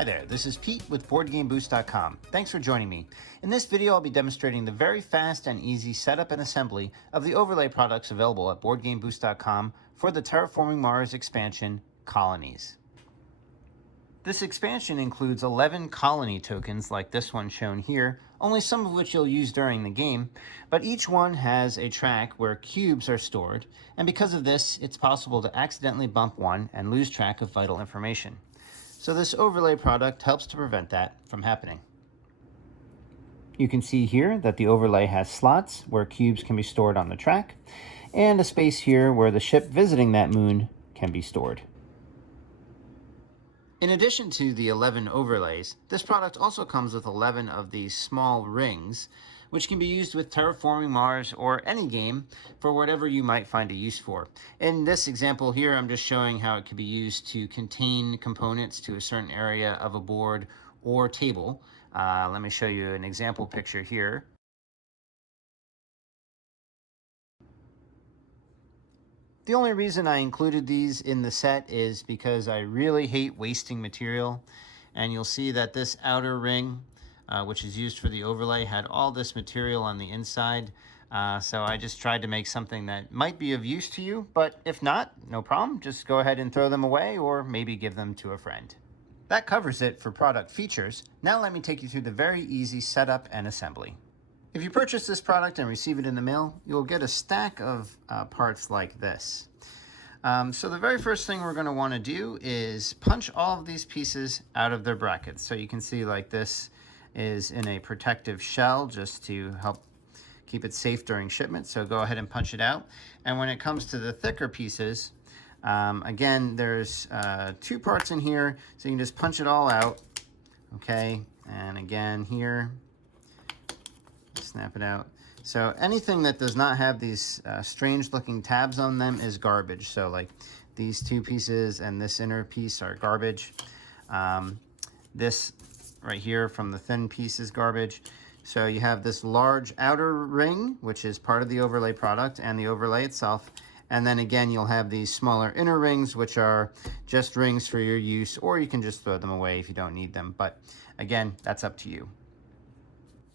Hi there, this is Pete with BoardGameBoost.com. Thanks for joining me. In this video, I'll be demonstrating the very fast and easy setup and assembly of the overlay products available at BoardGameBoost.com for the Terraforming Mars expansion, Colonies. This expansion includes 11 colony tokens like this one shown here, only some of which you'll use during the game, but each one has a track where cubes are stored, and because of this, it's possible to accidentally bump one and lose track of vital information. So this overlay product helps to prevent that from happening. You can see here that the overlay has slots where cubes can be stored on the track, and a space here where the ship visiting that moon can be stored. In addition to the 11 overlays, this product also comes with 11 of these small rings, which can be used with Terraforming Mars or any game for whatever you might find a use for. In this example here, I'm just showing how it can be used to contain components to a certain area of a board or table. Let me show you an example picture here. The only reason I included these in the set is because I really hate wasting material, and you'll see that this outer ring, which is used for the overlay, had all this material on the inside, so I just tried to make something that might be of use to you, but if not, no problem, just go ahead and throw them away or maybe give them to a friend. That covers it for product features. Now let me take you through the very easy setup and assembly. If you purchase this product and receive it in the mail, you'll get a stack of parts like this. So the very first thing we're going to want to do is punch all of these pieces out of their brackets. So you can see like this is in a protective shell just to help keep it safe during shipment. So go ahead and punch it out. And when it comes to the thicker pieces, again, there's 2 parts in here, so you can just punch it all out. Okay, and again here, snap it out. So anything that does not have these strange looking tabs on them is garbage. So like these 2 pieces and this inner piece are garbage. This right here from the thin piece is garbage. So you have this large outer ring, which is part of the overlay product and the overlay itself. And then again, you'll have these smaller inner rings, which are just rings for your use, or you can just throw them away if you don't need them. But again, that's up to you.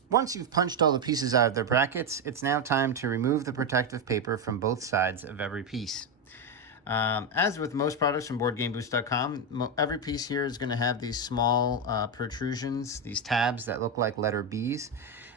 Once you've punched all the pieces out of their brackets, it's now time to remove the protective paper from both sides of every piece. As with most products from BoardGameBoost.com, every piece here is going to have these small protrusions, these tabs that look like letter B's.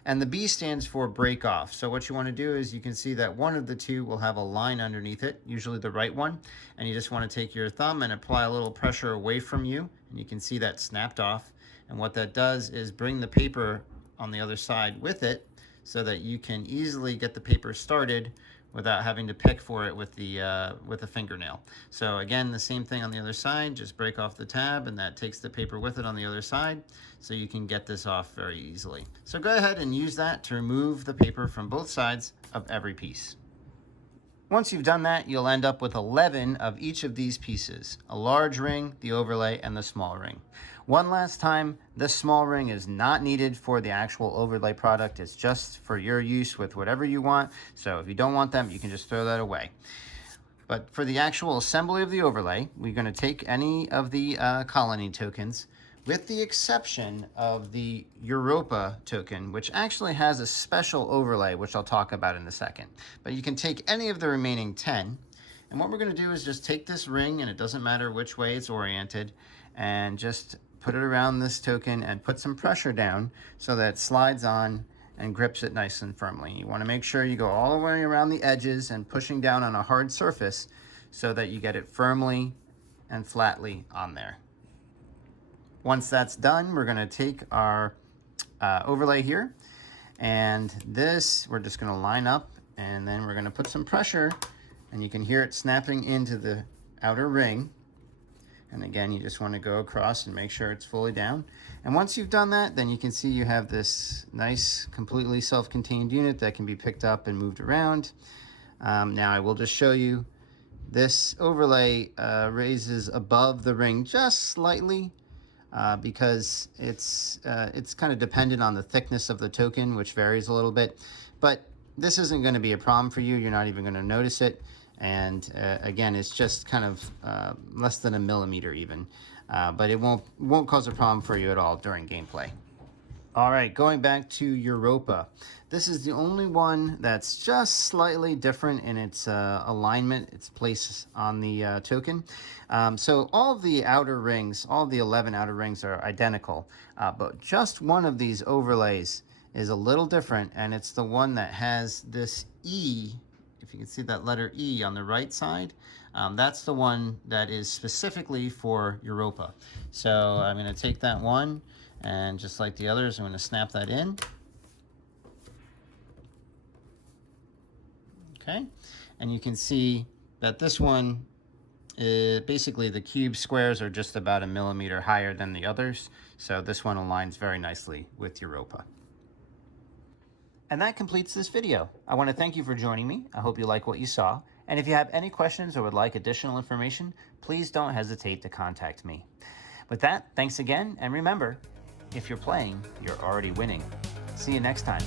And the B stands for break off. So what you want to do is you can see that one of the 2 will have a line underneath it, usually the right one. And you just want to take your thumb and apply a little pressure away from you. And you can see that snapped off. And what that does is bring the paper on the other side with it so that you can easily get the paper started without having to pick for it with a fingernail. So again, the same thing on the other side, just break off the tab and that takes the paper with it on the other side, so you can get this off very easily. So go ahead and use that to remove the paper from both sides of every piece. Once you've done that, you'll end up with 11 of each of these pieces, a large ring, the overlay, and the small ring. One last time, this small ring is not needed for the actual overlay product. It's just for your use with whatever you want. So if you don't want them, you can just throw that away. But for the actual assembly of the overlay, we're going to take any of the colony tokens, with the exception of the Europa token, which actually has a special overlay, which I'll talk about in a second. But you can take any of the remaining 10. And what we're going to do is just take this ring, and it doesn't matter which way it's oriented, and just put it around this token and put some pressure down so that it slides on and grips it nice and firmly. You want to make sure you go all the way around the edges and pushing down on a hard surface so that you get it firmly and flatly on there. Once that's done, we're going to take our overlay here, and this we're just going to line up, and then we're going to put some pressure, and you can hear it snapping into the outer ring. And again, you just want to go across and make sure it's fully down. And once you've done that, then you can see you have this nice, completely self-contained unit that can be picked up and moved around. Now I will just show you this overlay raises above the ring just slightly. Because it's kind of dependent on the thickness of the token, which varies a little bit. But this isn't going to be a problem for you. You're not even going to notice it. And again, it's just kind of less than a millimeter even. but it won't cause a problem for you at all during gameplay. All right, going back to Europa. This is the only one that's just slightly different in its alignment, its place on the token. So all of the outer rings, all of the 11 outer rings are identical, but just one of these overlays is a little different, and it's the one that has this E. If you can see that letter E on the right side, that's the one that is specifically for Europa. So I'm going to take that one, and just like the others, I'm going to snap that in. Okay, and you can see that this one, basically the cube squares are just about 1 millimeter higher than the others. So this one aligns very nicely with Europa. And that completes this video. I want to thank you for joining me. I hope you like what you saw. And if you have any questions or would like additional information, please don't hesitate to contact me. With that, thanks again, and remember, if you're playing, you're already winning. See you next time.